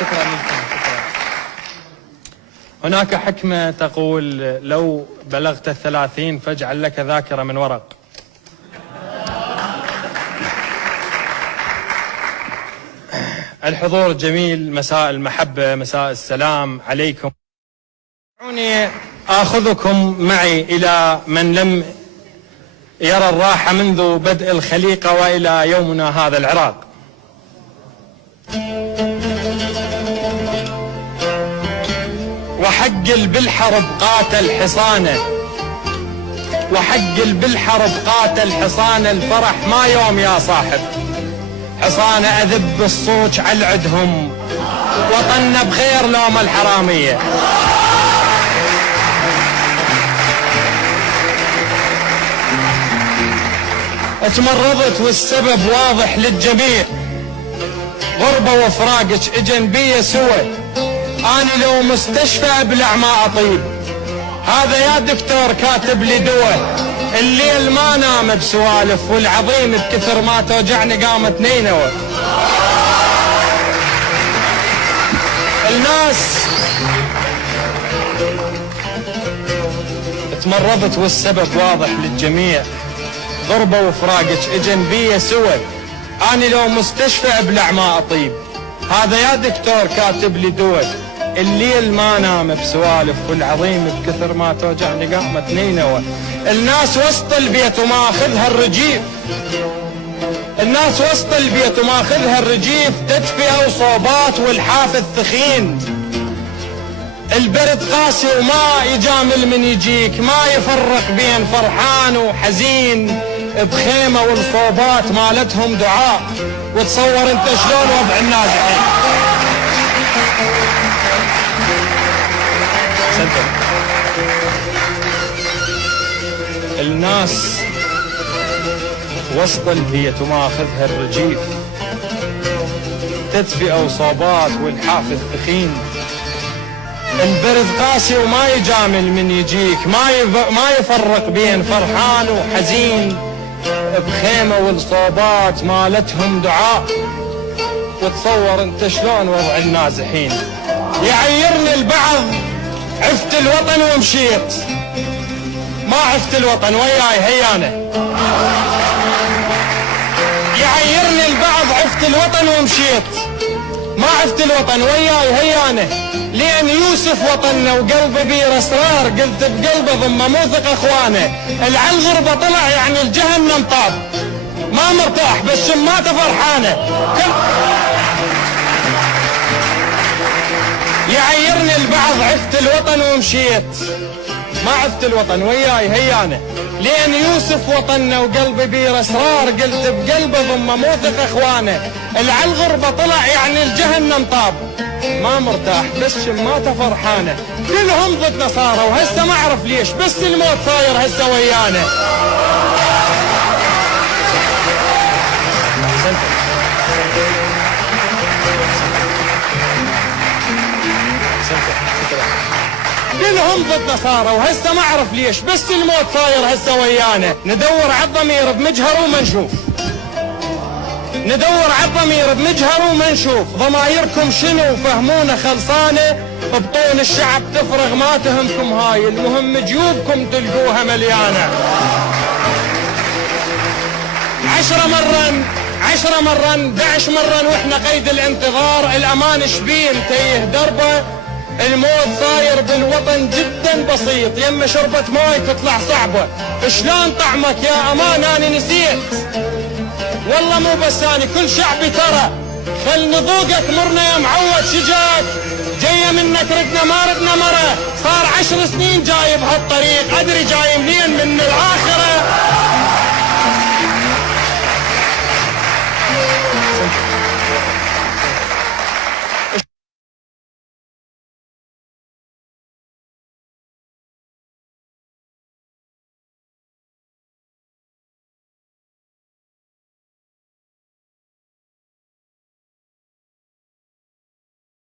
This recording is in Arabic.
شكرا لكم. هناك حكمة تقول: لو بلغت 30 فاجعل لك ذاكرة من ورق. الحضور جميل، مساء المحبة، مساء السلام عليكم. دعوني آخذكم معي إلى من لم يرى الراحة منذ بدء الخليقة وإلى يومنا هذا، العراق. وحقل بالحرب قاتل حصانه، وحقل بالحرب قاتل حصانه، الفرح ما يوم يا صاحب، حصانه أذب الصوج على عدهم، وطننا بخير لوم الحرامية. اتمرضت والسبب واضح للجميع، غربة وفراقك اجن بيا سوى، أنا لو مستشفى أبلع ما أطيب، هذا يا دكتور كاتب لي دواء، الليل ما نام بسوالف، والعظيم بكثر ما توجعني قامت نينوى. الناس تمرضت والسبب واضح للجميع، غربة وفراقك اجن بيا سوى، أنا لو مستشفى أبلع ما أطيب، هذا يا دكتور كاتب لي دواء، الليل ما نام بسوالف، والعظيم بكثر ما توجعني قامت نينوى. الناس وسط البيت وماخذها الرجيف، الناس وسط البيت وماخذها الرجيف، تدفئة وصوبات والحاف الثخين، البرد قاسي وما يجامل من يجيك، ما يفرق بين فرحان وحزين، بخيمة والصوبات مالتهم دعاء، وتصور انت شلون وضع النازحين. الناس وسط البيت وماخذها الرجيف، تدفئة وصوبات والحاف الثخين، البرد قاسي وما يجامل من يجيك، ما يفرق بين فرحان وحزين، بخيمة والصوبات مالتهم دعاء، وتصور انت شلون وضع النازحين. يعيرني البعض عفت الوطن ومشيت، ما عفت الوطن وياي هيانه، يعيرني البعض عفت الوطن ومشيت، ما عفت الوطن وياي هيانه، لأن يوسف وطننا وقلبي بير اسرار، قلت بقلبي ضمه مو ثق اخوانه، العن غربه طلع يعني الجهنم طاب، ما مرتاح بس شماته فرحانه. يعيرني البعض عفت الوطن ومشيت، ما عفت الوطن وياي هيانه، لأن يوسف وطننا وقلبي بير اسرار، قلت بقلبي ضمه مو ثق اخوانه، العن غربه طلع يعني الجهنم طاب، ما مرتاح بس شماته فرحانه، كلهم ضد نصارى وهسه ما اعرف ليش، بس الموت صاير هسه ويانا. كلهم ضد نصارى وهسه ما اعرف ليش، بس الموت صاير هسه ويانا. ندور على الضمير بمجهر وما نشوف، ندور على الضمير بمجهر وما نشوف، ضمايركم شنو فهمونا خلصانه، بطون الشعب تفرغ ما تهمكم هاي، المهم جيوبكم تلقوها مليانه. 10 مرة 11 مرة واحنا قيد الانتظار، الامان شبين تيه دربه، الموت صاير بالوطن جدا بسيط، يما شربة ماي تطلع صعبة، شلون طعمك يا امان انا نسيت، والله مو بس اني كل شعبي ترى، خل نذوقك مرنا يا معود شجاك، جاية منك ردنا ما ردنا مرة، صار 10 سنين جاي بهالطريق، ادري جاي منين من الاخرة